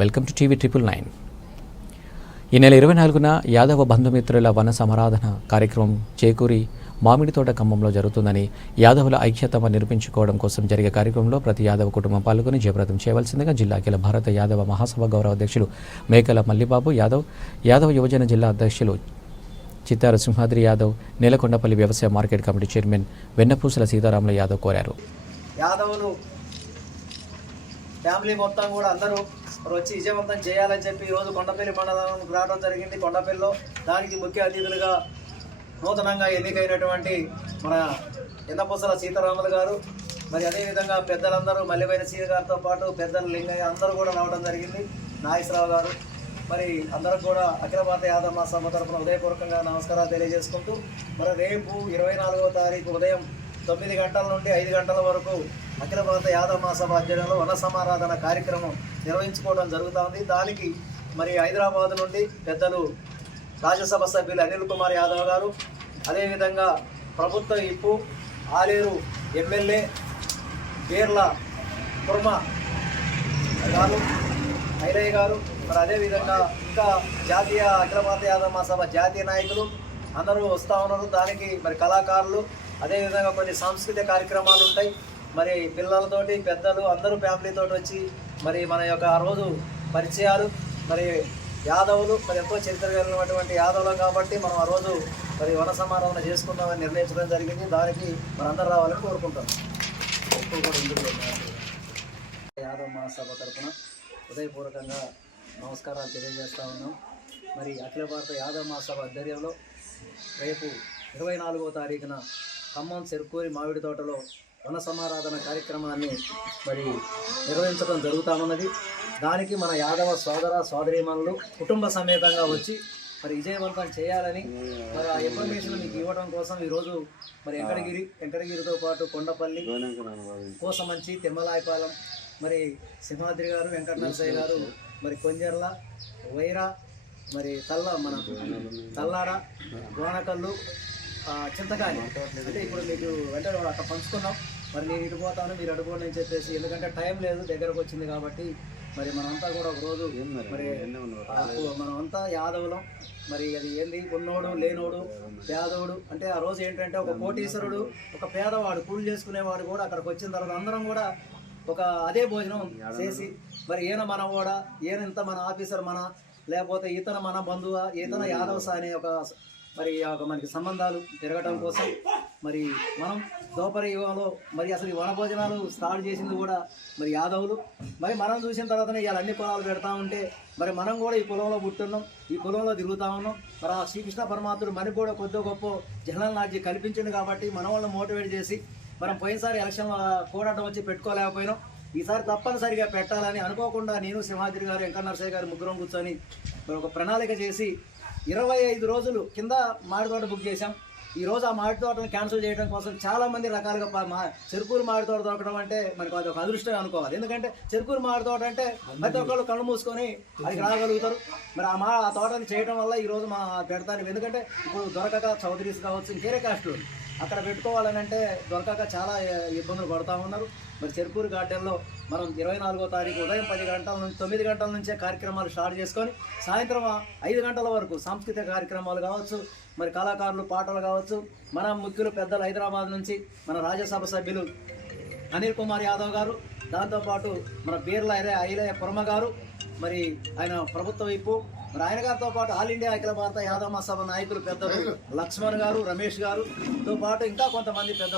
Welcome to TV triple nine. ఈ నెల ఇరవై నాలుగున యాదవ బంధుమిత్రుల వన సమరాధన కార్యక్రమం చేకూరి మామిడి తోట ఖమ్మంలో జరుగుతుందని యాదవుల ఐక్యతమ నిరూపించుకోవడం కోసం జరిగే కార్యక్రమంలో ప్రతి యాదవ కుటుంబం పాల్గొని జయప్రదం చేయవలసిందిగా జిల్లా అఖిల భారత యాదవ మహాసభ గౌరవ అధ్యక్షులు మేకల మల్లిబాబు యాదవ్ యాదవ యువజన జిల్లా అధ్యక్షులు చిత్తారు సింహాద్రి యాదవ్ నేలకొండపల్లి వ్యవసాయ మార్కెట్ కమిటీ చైర్మన్ వెన్నపూసల సీతారాముల యాదవ్ కోరారు. యాదవులు ఫ్యామిలీ మొత్తం కూడా అందరూ వచ్చి విజయవంతం చేయాలని చెప్పి ఈరోజు కొండపల్లి మండలానికి రావడం జరిగింది. కొండపల్లిలో దానికి ముఖ్య అతిథులుగా నూతనంగా ఎన్నికైనటువంటి మన ఎన్నపూసల సీతారాములు గారు మరి అదేవిధంగా పెద్దలందరూ మల్లిపోయిన సీత గారితో పాటు పెద్దలు లింగయ్య అందరూ కూడా రావడం జరిగింది. నాగేశ్వరరావు గారు మరి అందరూ కూడా అఖిల భారత యాదవ మహాసభ తరఫున ఉదయపూర్వకంగా నమస్కారాలు తెలియజేసుకుంటూ మరి రేపు ఇరవై నాలుగవ తారీఖు ఉదయం తొమ్మిది గంటల నుండి ఐదు గంటల వరకు అఖిల భారత యాదవ మహాసభ ఆధ్వర్యంలో వన సమారాధన కార్యక్రమం నిర్వహించుకోవడం జరుగుతుంది దానికి మరి హైదరాబాద్ నుండి పెద్దలు రాజ్యసభ సభ్యులు అనిల్ కుమార్ యాదవ్ గారు అదేవిధంగా ప్రభుత్వ ఇప్పు ఆలేరు ఎమ్మెల్యే బీర్ల కుర్మ గారు ఐరయ్య గారు మరి అదేవిధంగా ఇంకా జాతీయ అఖిల భారత యాదవ మహాసభ జాతీయ నాయకులు అందరూ వస్తూ ఉన్నారు. దానికి మరి కళాకారులు అదేవిధంగా కొన్ని సాంస్కృతిక కార్యక్రమాలు ఉంటాయి. మరి పిల్లలతోటి పెద్దలు అందరూ ఫ్యామిలీతో వచ్చి మరి మన యొక్క ఆ రోజు పరిచయాలు మరి యాదవులు మరి ఎంతో చరిత్ర కలిగినటువంటి యాదవులు కాబట్టి మనం ఆ రోజు మరి వన సమారాధన చేసుకుందామని నిర్ణయించడం జరిగింది. దానికి మనందరూ రావాలని కోరుకుంటాం యాదవ కూడా మహాసభ తరఫున హృదయపూర్వకంగా నమస్కారాలు తెలియజేస్తా ఉన్నాం. మరి అఖిల భారత యాదవ్ మహాసభ ఆధ్వర్యంలో రేపు ఇరవై నాలుగవ తారీఖున ఖమ్మం చెరుకూరి మామిడి తోటలో వన సమారాధన కార్యక్రమాన్ని మరి నిర్వహించడం జరుగుతామన్నది దానికి మన యాదవ సోదర సోదరీమణులు కుటుంబ సమేతంగా వచ్చి మరి విజయవంతం చేయాలని మరి ఆ ఇన్ఫర్మేషన్ మీకు ఇవ్వడం కోసం ఈరోజు మరి వెంకటగిరి వెంకటగిరితో పాటు కొండపల్లి కోసమంచి తిమ్మలాయపాలెం మరి సింహాద్రి గారు వెంకట నరసయ్య గారు మరి కొంజర్ల వైరా మరి తల్ల మన తల్లాడ గోనకల్లు చింతకాయ అంటే ఇప్పుడు మీకు వెంటనే అక్కడ పంచుకున్నాం. మరి నేను ఇటు పోతాను మీరు అడుగుకోండి అని చెప్పేసి. ఎందుకంటే టైం లేదు దగ్గరకు వచ్చింది కాబట్టి. మరి మనమంతా కూడా ఒక రోజు మరి? మనమంతా యాదవులం. మరి అది ఏంది? ఉన్నోడు లేనోడు పేదోడు. అంటే ఆ రోజు ఏంటంటే ఒక కోటీశ్వరుడు ఒక పేదవాడు కూలి చేసుకునేవాడు కూడా అక్కడికి వచ్చిన తర్వాత అందరం కూడా ఒక అదే భోజనం చేసి మరి ఈయన మన కూడా ఈయన ఇంత మన ఆఫీసర్ మన లేకపోతే ఇతన మన బంధువు ఇతన యాదవ్స్ అనే ఒక మరి మనకి సంబంధాలు తిరగటం కోసం మరి మనం దోపరి యుగంలో మరి అసలు ఈ వన భోజనాలు స్టార్ట్ చేసింది కూడా మరి యాదవులు. మరి మనం చూసిన తర్వాతనే ఇవాళ అన్ని పొలాలు పెడతా ఉంటే మరి మనం కూడా ఈ పొలంలో పుట్టున్నాం ఈ పొలంలో తిరుగుతా ఉన్నాం. మరి ఆ శ్రీకృష్ణ పరమాత్ముడు మనకు కూడా కొద్ది గొప్ప జనరల్ నాలెడ్జ్ కల్పించింది కాబట్టి మన వాళ్ళని మోటివేట్ చేసి మనం పోయినసారి ఎలక్షన్ పోరాటం వచ్చి పెట్టుకోలేకపోయినాం. ఈసారి తప్పనిసరిగా పెట్టాలని అనుకోకుండా నేను సింహాద్రి గారు వెంకట నరసయ్య గారు ముగ్గురం కూర్చొని మరి ఒక ప్రణాళిక చేసి ఇరవై ఐదు రోజులు కింద మామిడి తోట బుక్ చేశాం. ఈ రోజు ఆ మామిడి తోటను క్యాన్సిల్ చేయడం కోసం చాలామంది రకాలుగా మా చెరుకూరు మామిడి తోట దొరకడం అంటే మనకు అది ఒక అదృష్టం అనుకోవాలి. ఎందుకంటే చెరుకూరు మామిడి తోట అంటే ప్రతి ఒక్కళ్ళు కళ్ళు మూసుకొని అది రాగలుగుతారు. మరి ఆ మా ఆ తోటని చేయడం వల్ల ఈ రోజు మా పెడతాను ఎందుకంటే ఇప్పుడు దొరకక చౌదరీస్ కావచ్చు ఇంకేరే కాస్ట్ అక్కడ పెట్టుకోవాలని అంటే దొరకక చాలా ఇబ్బందులు పడుతూ ఉన్నారు. మరి చెరుకూరు గార్డెన్లో మనం ఇరవై నాలుగో తారీఖు ఉదయం పది గంటల నుంచి తొమ్మిది గంటల నుంచే కార్యక్రమాలు స్టార్ట్ చేసుకొని సాయంత్రం ఐదు గంటల వరకు సాంస్కృతిక కార్యక్రమాలు కావచ్చు మరి కళాకారులు పాటలు కావచ్చు మన ముఖ్యులు పెద్దలు హైదరాబాద్ నుంచి మన రాజ్యసభ సభ్యులు అనిల్ కుమార్ యాదవ్ గారు దాంతోపాటు మన బీర్ల ఐలయ్య పురమ గారు మరి ఆయన ప్రభుత్వ వైపు మరి ఆయన గారితో పాటు ఆల్ ఇండియా అఖిల భారత యాదవ మహాసభ నాయకులు పెద్దలు లక్ష్మణ్ గారు రమేష్ గారు తో పాటు ఇంకా కొంతమంది పెద్దలు